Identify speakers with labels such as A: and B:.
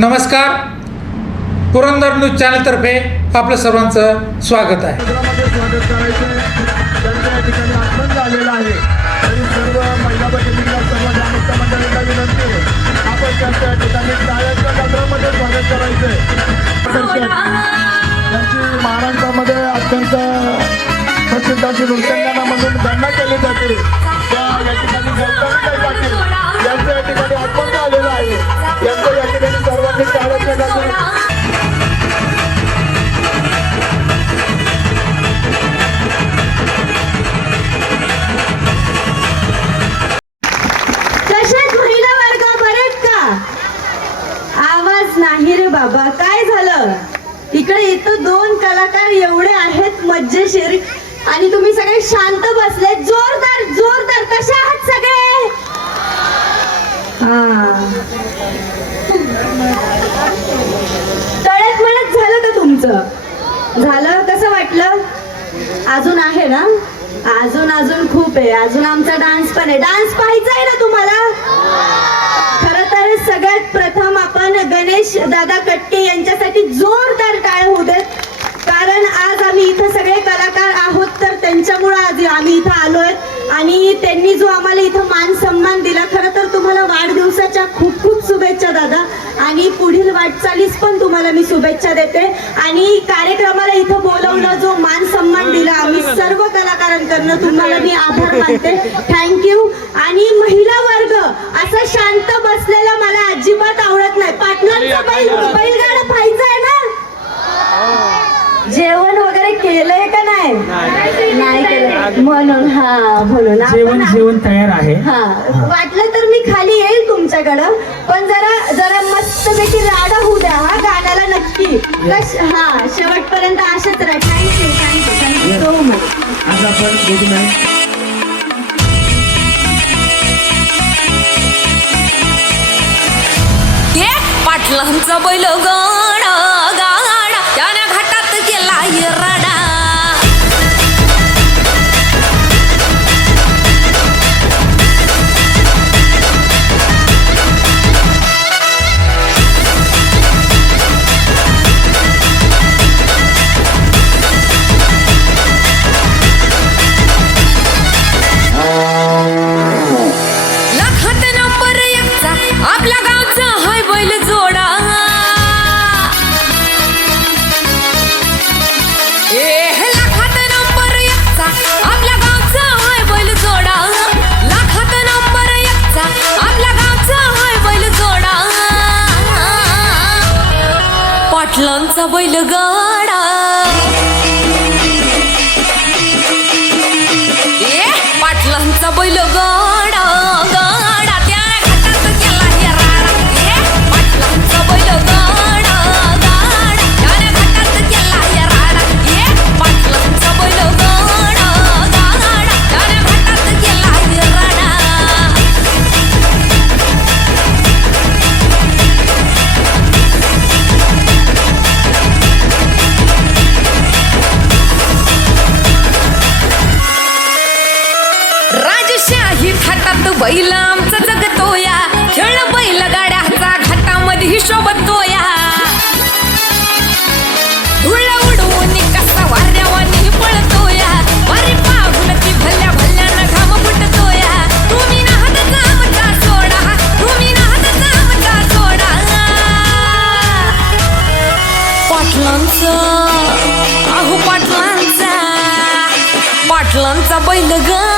A: नमस्कार. पुरंदर न्यूज चॅनलतर्फे आपलं सर्वांचं स्वागत आहे.
B: सदरामध्ये स्वागत करायचं त्यांचं ठिकाणी आगमन झालेलं आहे तरी सर्व महिला भगिनींना सर्व ग्रामस्थ मंडळींना विनंती आहे आपण त्यांच्या ठिकाणी टाळ्यांच्या गजरामध्ये स्वागत आहे त्यांची महाराष्ट्रामध्ये अत्यंत प्रसिद्ध अशी नृत्यांगना गणना केली जाते.
C: बाबा काय झालं? इकडे इथं दोन कलाकार एवढे आहेत मज्जेशीर. आणि तुम्ही सगळे शांत बसले. जोरदार जोरदार. कशा आहात सगळे? हा. तळ्यात म्हणत झालं का तुमचं? झालं? कसं वाटलं? अजून आहे ना? अजून अजून खूप आहे. अजून आमचा डान्स पण आहे. डान्स पाहायचा आहे ना तुम्हाला? दादा कटके यांच्यासाठी जोरदार टाळ होऊ देत. कारण आज आम्ही इथं सगळे कलाकार आहोत तर त्यांच्यामुळं आज आम्ही इथं आलोय. आणि त्यांनी जो आम्हाला इथं मान सन्मान दिला खरं तर तुम्हाला वाढदिवसाच्या खूप खूप शुभेच्छा दादा. आणि पुढील वाटचालीस पण तुम्हाला मी शुभेच्छा देते. आणि कार्यक्रमाला इथं बोलवलं जो मान सन्मान दिला आम्ही सर्व कलाकारांकडनं तुम्हाला मी आभार मानते. थँक्यू आणि महिला वर्ग असं शांत बसलेला मला अजिबात आवडत नाही पाटलांचा बैल बैलगाडा आहे ना? जेवण वगैरे केलंय का नाही? नाही. केलं. म्हणून हा म्हणून.
D: जेवण जेवण तयार आहे.
C: हा. वाटलं तर मी खाली येईल तुमच्याकडं पण जरा जरा मस्तपैकी राडा होऊ द्या हा गाण्याला नक्की. हा शेवटपर्यंत अशाच राहा. Thank you thank you thank you so much
D: आज आपण
E: पाटलांचा बैल ग. पाटलांचा बैल शाही थाटात बैल आमचा जगतोया. खेळ बैल गाड्याचा घाटामध्ये शोभतोया. धुळ उडवून कसा वाऱ्यावानी पळतोया. वारी पाहून ती भल्या भल्यानं घाम फुटतोया. तुम्ही नाहत सोडा. तुम्ही नाहत सोडा. पाटलांचा पाटलांचा. पाटलांचा बैल ग गा.